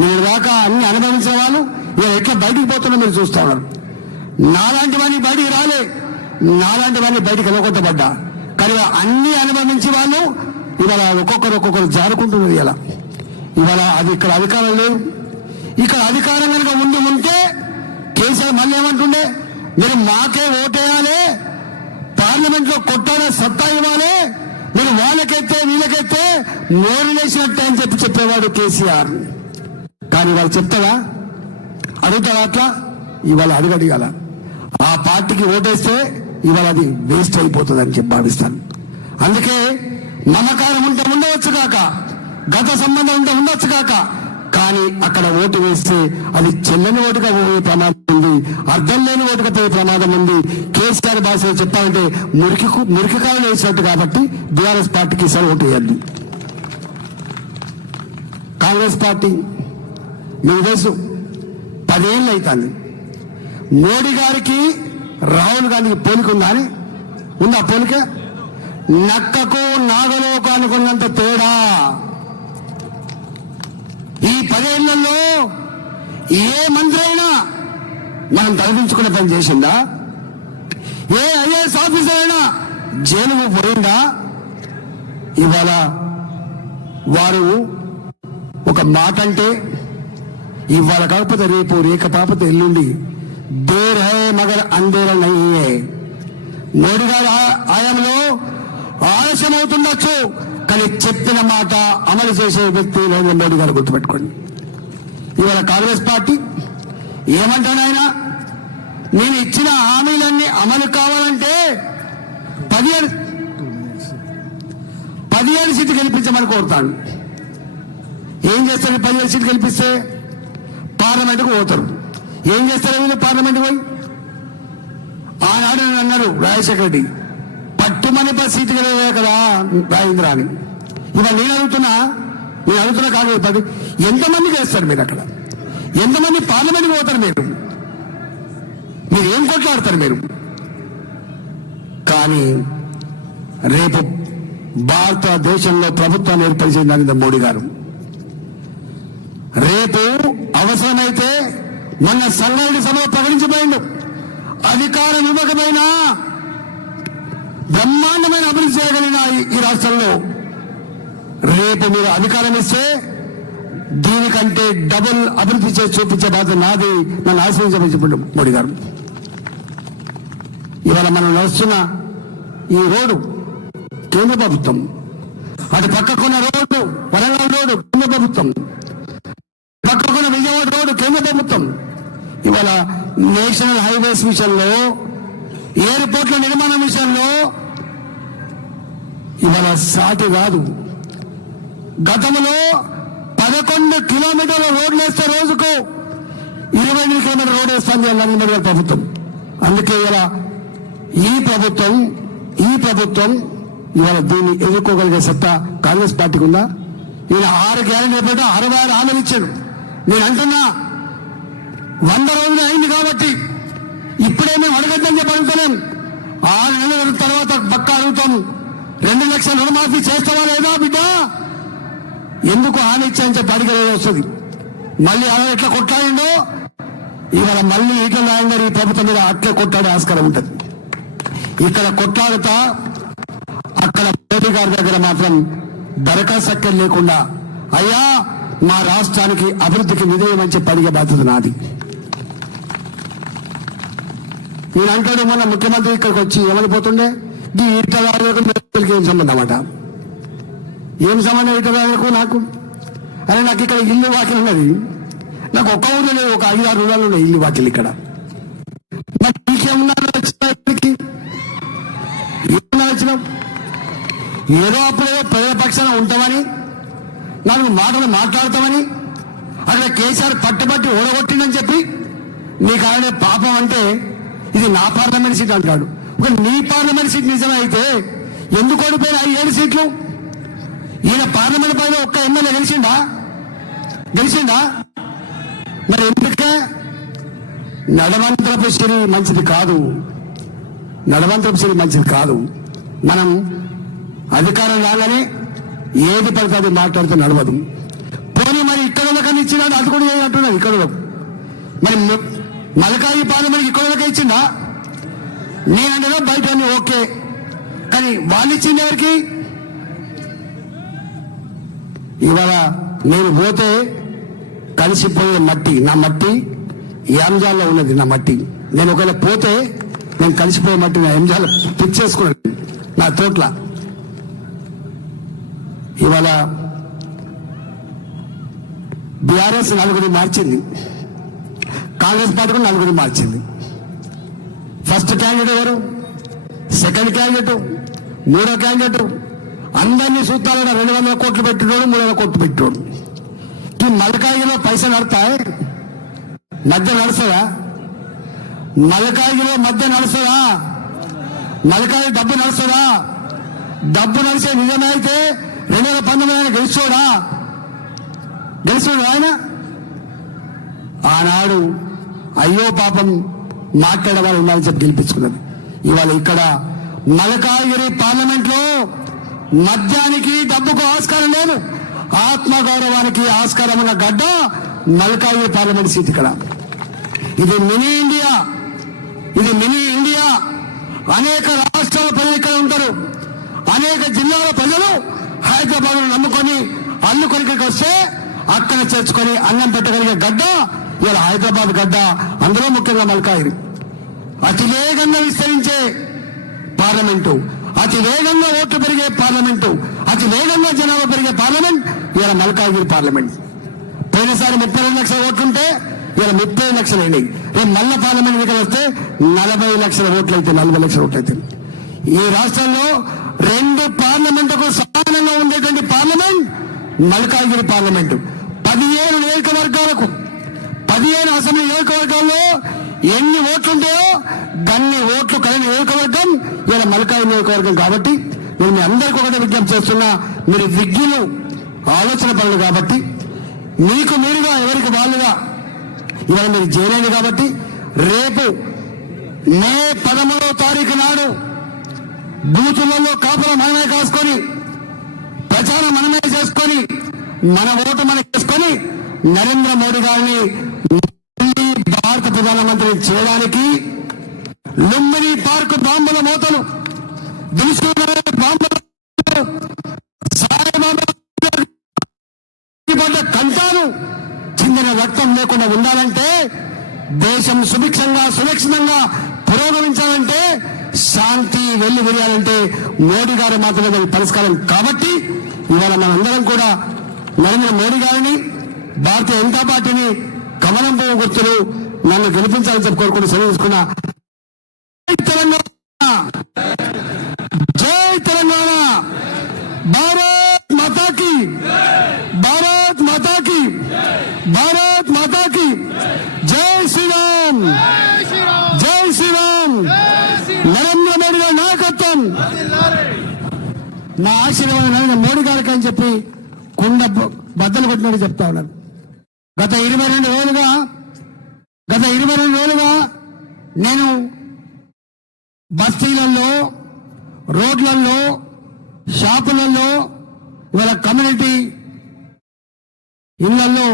నేను దాకా అన్ని అనుభవించిన వాళ్ళు ఇలా ఎట్లా బయటికి పోతున్నా మీరు చూస్తా ఉన్నారు. నాలాంటి వాడిని బయటికి రాలే, నాలాంటి వాడిని బయటికి వెళ్ళగొట్టబడ్డా. కానీ అన్ని అనుభవించి వాళ్ళు ఇవాళ ఒక్కొక్కరు జారుకుంటున్నది. ఇవాళ అది ఇక్కడ అధికారం లేదు. ఇక్కడ అధికారం కనుక ఉంటే కేసీఆర్ మళ్ళీ ఏమంటుండే, మీరు మాకే ఓటేయాలి, పార్లమెంట్ లో కొట్టాల సత్తా ఇవ్వాలి, మీరు వాళ్ళకెత్తే వీళ్ళకెత్తే నోరు వేసినట్టే అని చెప్పేవాడు కేసీఆర్. కానీ వాళ్ళు చెప్తారా, అడుగుతారా? అట్లా ఇవాళ అడగల. ఆ పార్టీకి ఓటేస్తే ఇవాళ అది వేస్ట్ అయిపోతుంది అని చెప్పి భావిస్తాను. అందుకే మమకారం ఉంటే ఉండవచ్చు కాక, గత సంబంధం ఉంటే ఉండొచ్చు కాక, కానీ అక్కడ ఓటు వేస్తే అది చెల్లని ఓటుగా పోయే ప్రమాదం ఉంది, అర్థం లేని ఓటుగా పోయే ప్రమాదం ఉంది. కేసీఆర్ భాషలో చెప్పాలంటే మురికికాయలు వేసినట్టు. కాబట్టి బీఆర్ఎస్ పార్టీకి ఈసారి ఓటు వేయండి. కాంగ్రెస్ పార్టీ మీకు తెలుసు 10 ఏళ్ళు అవుతుంది. మోడీ గారికి రాహుల్ గాంధీకి పోలిక ఉందా అని? ఉందా పోలిక? నక్కకు నాగలోకు అనుకున్నంత తేడా. ఈ 10 ఏళ్లలో ఏ మంత్రి అయినా మనం తలదించుకునే పని చేసిందా? ఏ ఐఏఎస్ ఆఫీసర్ అయినా జైలుకు పోయిందా? ఇవాళ వారు ఒక మాట అంటే ఇవాళ కాకపోతే రేపు, రేఖ పాపతే ఎల్లుండి దేర్ హై మగర్ అందేర నయ్యే. మోడీ గారి ఆయంలో ఆలస్యం అవుతుండొచ్చు, కానీ చెప్పిన మాట అమలు చేసే వ్యక్తి నరేంద్ర మోడీ గారు గుర్తుపెట్టుకోండి. ఇవాళ కాంగ్రెస్ పార్టీ ఏమంటానైనా, నేను ఇచ్చిన హామీలన్నీ అమలు కావాలంటే 17 సీట్లు గెలిపించమని కోరుతాను. ఏం చేస్తారు? 17 సీట్లు గెలిపిస్తే పార్లమెంటుకు పోతారు. ఏం చేస్తారు వీళ్ళు పార్లమెంట్కి పోయి? ఆనాడు అన్నారు రాజశేఖర రెడ్డి, పట్టుమని సీటు గెలవే కదా రాజేంద్ర అని. ఇవాళ నేను అడుగుతున్నా కాంగ్రెస్ పార్టీ ఎంతమందికి వేస్తారు మీరు? అక్కడ ఎంతమంది పార్లమెంట్కి పోతారు? మీరు ఏం కొట్లాడతారు మీరు? కానీ రేపు భారతదేశంలో ప్రభుత్వాన్ని ఏర్పరిచిన నరేంద్ర మోడీ గారు రేపు అవసరమైతే మొన్న సంగారెడ్డి సభలో ప్రకటించబోయిండు, అధికారం ఇవ్వకపోయినా బ్రహ్మాండమైన అభివృద్ధి చేయగలిగిన ఈ రాష్ట్రంలో రేపు మీరు అధికారం ఇస్తే దీనికంటే డబుల్ అభివృద్ధి చేసి చూపించే బాధ్యత నాది, నన్ను ఆశ్రయించబడి మోడీ గారు. ఇవాళ మనం నడుస్తున్న ఈ రోడ్డు కేంద్ర ప్రభుత్వం, అటు పక్కకున్న రోడ్డు వరంగల్ రోడ్డు కేంద్ర ప్రభుత్వం, పక్కకున్న విజయవాడ రోడ్డు కేంద్ర ప్రభుత్వం. ఇవాళ నేషనల్ హైవేస్ విషయంలో, ఎయిర్పోర్ట్ల నిర్మాణం విషయంలో ఇవాళ సాటి కాదు. గతంలో 11 కిలోమీటర్ల రోడ్లు వేస్తే రోజుకు 28 కిలోమీటర్ల రోడ్ వేస్తుంది నరేంద్ర మోడీ గారి ప్రభుత్వం. అందుకే ఇలా ఈ ప్రభుత్వం ఇవాళ దీన్ని ఎదుర్కోగలిగే సత్తా కాంగ్రెస్ పార్టీకి ఉందా? ఈయన 6 గ్యారెంటీ 66 హామీలు ఇచ్చాడు. నేను అంటున్నా 100 రోజులు అయింది కాబట్టి ఇప్పుడే మేము అడగద్దని చెప్పి అడుగుతున్నాం. 6 నెలల తర్వాత పక్క అడుగుతాం, 2 లక్షల రుణమాఫీ చేస్తావా లేదా బిడ్డ? ఎందుకు హామీ ఇచ్చాయని చెప్పి అడిగేది వస్తుంది. మళ్ళీ అలా ఎట్లా కొట్లాడిండో ఇవాళ మళ్ళీ ఈటల రాజేందర్ ఈ ప్రభుత్వం మీద అట్లే కొట్లాడే ఆస్కారం ఉంటుంది. ఇక్కడ కొట్లాడుతా అక్కడ మోదీ గారి దగ్గర మాత్రం దరఖాస్తు లేకుండా, అయ్యా మా రాష్ట్రానికి అభివృద్ధికి నిధేయమని చెప్పి అడిగే బాధ్యత నాది. నేను అంటాడు, మొన్న ముఖ్యమంత్రి ఇక్కడికి వచ్చి ఏమనిపోతుండే, ఈ ఈటల రాజేందర్కి ఏం సంబంధం అట? ఏం సంబంధం ఈటల రాజేందర్కు నాకు? అరే నాకు ఇక్కడ ఇల్లు వాకిలు ఉన్నది, నాకు ఒక్క ఊళ్ళో లేదు, ఒక 5-6 ఊళ్ళలో ఉన్నాయి ఇల్లు వాకిలు. ఇక్కడ మరి నీకేమున్నారు? వచ్చినాం ఏదో అప్పుడేదో ప్రజల పక్షాన ఉంటామని, 4 మాటలు మాట్లాడతామని, అక్కడ కేసీఆర్ పట్టుబట్టి ఓడగొట్టిందని చెప్పి నీకు ఆయన పాపం అంటే ఇది నా పార్లమెంట్ సీట్ అంటాడు. ఒక నీ పార్లమెంట్ సీట్ నిజమే అయితే ఎందుకు ఓడిపోయినా 7 సీట్లు? ఈయన పార్లమెంట్ పైన ఒక్క ఎమ్మెల్యే గెలిచిండా? మరి ఎందుకే? నడవంతరపు సిరి మంచిది కాదు. మనం అధికారం రాగానే ఏది పడితే అది మాట్లాడితే నడవదు. పోనీ మరి ఇక్కడ అని ఇచ్చినాడు, అది కూడా చేయనట్టున్నది ఇక్కడ. మరి మలకాయి పార్లమెంట్ ఇక్కడ ఇచ్చిందా? నేనంటే బయట ఓకే, కానీ వాళ్ళు ఇచ్చింది ఎవరికి? ఇవాళ నేను పోతే కలిసిపోయే మట్టి, నా మట్టి యాంజాల్లో ఉన్నది. నా మట్టి నేను ఒకవేళ పోతే నేను కలిసిపోయే మట్టి నా ఎంజాల పిచ్చేసుకున్నాను నా తోట్ల. ఇవాళ బీఆర్ఎస్ నలుగురిని మార్చింది, కాంగ్రెస్ పార్టీ కూడా నలుగురిని మార్చింది. ఫస్ట్ క్యాండిడేట్ ఎవరు, సెకండ్ క్యాండిడేట్, మూడో క్యాండిడేట్, అందరినీ సూత్రాలను 200 కోట్లు పెట్టినోడు, 300 కోట్లు పెట్టినోడు. ఈ మలకాయిలో పైసలు నడతాయి, మధ్య నడుస్తుందా? మలకాయిలో మధ్య నడుస్తుందా? మలకాయి డబ్బు నడుస్తుందా? డబ్బు నడిచే నిజమైతే 2019 ఆయన గెలిచోడా? గెలిచోడు ఆయన. ఆనాడు అయ్యో పాపం మాట్లాడే వాళ్ళు ఉండాలని చెప్పి గెలిపించుకున్నది. ఇవాళ ఇక్కడ మలకాగిరి పార్లమెంట్ లో మద్యానికి డబ్బుకు ఆస్కారం లేదు, ఆత్మగౌరవానికి ఆస్కారం ఉన్న గడ్డ మలకాగిరి పార్లమెంట్ సీట్. ఇక్కడ ఇది మినీ ఇండియా, ఇది మినీ ఇండియా. అనేక రాష్ట్రాల ప్రజలు ఇక్కడ ఉంటారు, అనేక జిల్లాల ప్రజలు హైదరాబాద్ నమ్ముకొని అల్లుకొని ఇక్కడికి వస్తే అక్కడ చేర్చుకొని అన్నం పెట్టగలిగే గడ్డ ఇలా హైదరాబాద్ గడ్డ, అందులో ముఖ్యంగా మల్కాగిరి. అతి వేగంగా విస్తరించే పార్లమెంటు, అతి వేగంగా ఓట్లు పెరిగే పార్లమెంటు, అతి వేగంగా జనాభా పెరిగే పార్లమెంట్ ఇలా మల్కాగిరి పార్లమెంట్. పోయినసారి 32 లక్షల ఓట్లుంటే ఇలా 30 లక్షలు అయినాయి. రేపు మళ్ళా పార్లమెంట్ ఎన్నికలు వస్తే 40 లక్షల ఓట్లు అయితే, 40 లక్షల ఓట్లు అయితే. ఈ రాష్ట్రంలో 2 పార్లమెంటుకు సమానంగా ఉండేటువంటి పార్లమెంట్ మల్కాగిరి పార్లమెంటు. 15 నియోజకవర్గాలకు, 15 అసెంబ్లీ నియోజకవర్గాల్లో ఎన్ని ఓట్లుంటాయో గన్ని ఓట్లు కలిగిన నియోజకవర్గం ఇలా మల్కాగిరి నియోజకవర్గం. కాబట్టి నేను మీ అందరికీ ఒకటే విజ్ఞప్తి చేస్తున్నా, మీరు విజ్ఞులు, ఆలోచన పనులు కాబట్టి మీకు మీరుగా ఎవరికి వాళ్ళుగా ఇవాళ మీరు చేయలేండి. కాబట్టి రేపు మే 13వ తారీఖు నాడు బూతులలో కాపుల మనమే కాసుకొని, ప్రచారం మనమే చేసుకొని, మన ఓటు మనకి చేసుకొని నరేంద్ర మోడీ గారిని భారత ప్రధానమంత్రి చేయడానికి లుంబిని పార్క్ బాంబుల మోతలు, దిల్సుఖ్నగర్ బాంబుల కంటాలు చిందిన రక్తం లేకుండా ఉండాలంటే, దేశం సుభిక్షంగా సురక్షితంగా పురోగమించాలంటే, శాంతి వెళ్లి విరియాలంటే మోడీ గారు మాత్రమే దానికి పరిష్కారం. కాబట్టి ఇవాళ మనందరం కూడా నరేంద్ర మోడీ గారిని, భారతీయ జనతా పార్టీని కమలం పువ్వు గుర్తులు నన్ను గెలిపించాలని చెప్పి కోరుకుంటూ సెలవు తీసుకున్నా. జై తెలంగాణ, జై తెలంగాణ, భారత్ మాతాకి, భారత్ మాతాకి, భారత్ మాతాకి, జై శ్రీరామ్, జై శ్రీరామ్, నరేంద్ర మోడీ గారి నాయకత్వం. నా ఆశీర్వాదం నరేంద్ర మోడీ గారికి అని చెప్పి కుండ బద్దలు కొట్టినట్టు చెప్తా ఉన్నారు. గత 22 రోజులుగా నేను బస్తీలలో, రోడ్లలో, షాపులలో, ఇవాళ కమ్యూనిటీ ఇళ్లలో